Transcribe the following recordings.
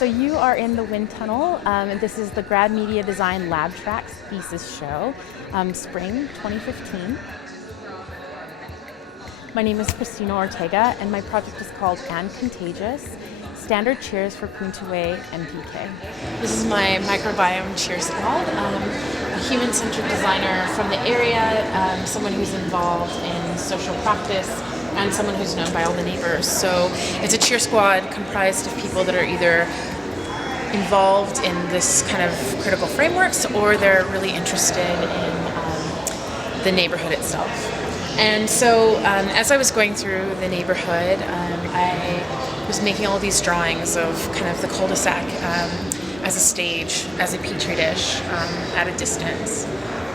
So you are in the wind tunnel, and this is the Grad Media Design Lab Tracks thesis show, spring 2015. My name is Kristina Ortega, and my project is called And Contagious, Standard Cheers for Puntué and DK. This is my microbiome cheer squad, a human-centered designer from the area, someone who's involved in social practice, and someone who's known by all the neighbors. So it's a cheer squad comprised of people that are either involved in this kind of critical frameworks or they're really interested in the neighborhood itself. And so as I was going through the neighborhood, I was making all these drawings of kind of the cul-de-sac as a stage, as a petri dish at a distance.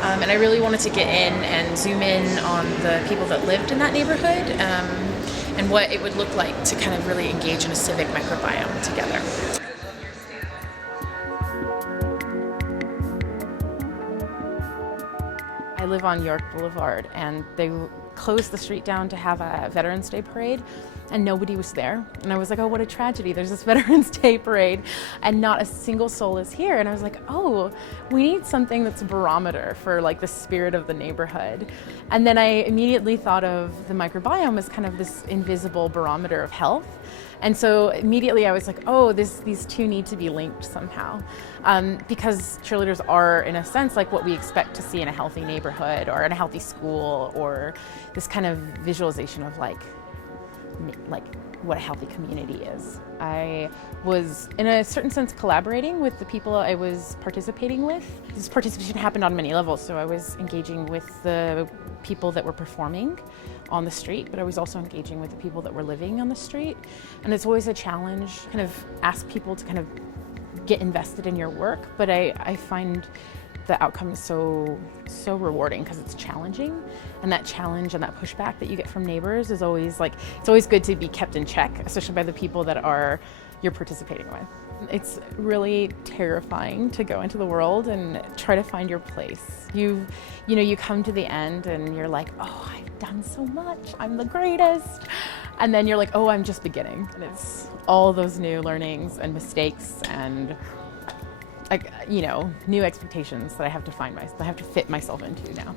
And I really wanted to get in and zoom in on the people that lived in that neighborhood and what it would look like to kind of really engage in a civic microbiome together. I live on York Boulevard, and they closed the street down to have a Veterans Day parade, and nobody was there. And I was like, oh, what a tragedy. There's this Veterans Day parade, and not a single soul is here. And I was like, oh, we need something that's a barometer for like the spirit of the neighborhood. And then I immediately thought of the microbiome as kind of this invisible barometer of health. And so immediately I was like, oh, these two need to be linked somehow. Because cheerleaders are, in a sense, like what we expect to see in a healthy neighborhood or in a healthy school, or this kind of visualization of like what a healthy community is. I was, in a certain sense, collaborating with the people I was participating with. This participation happened on many levels, so I was engaging with the people that were performing on the street, but I was also engaging with the people that were living on the street. And it's always a challenge, kind of ask people to kind of get invested in your work, but I find the outcome is so rewarding because it's challenging, and that challenge and that pushback that you get from neighbors is always like, it's always good to be kept in check, especially by the people that you're participating with. It's really terrifying to go into the world and try to find your place. You come to the end and you're like, oh, I've done so much, I'm the greatest. And then you're like, oh, I'm just beginning. And it's all those new learnings and mistakes and new expectations that I have to fit myself into now.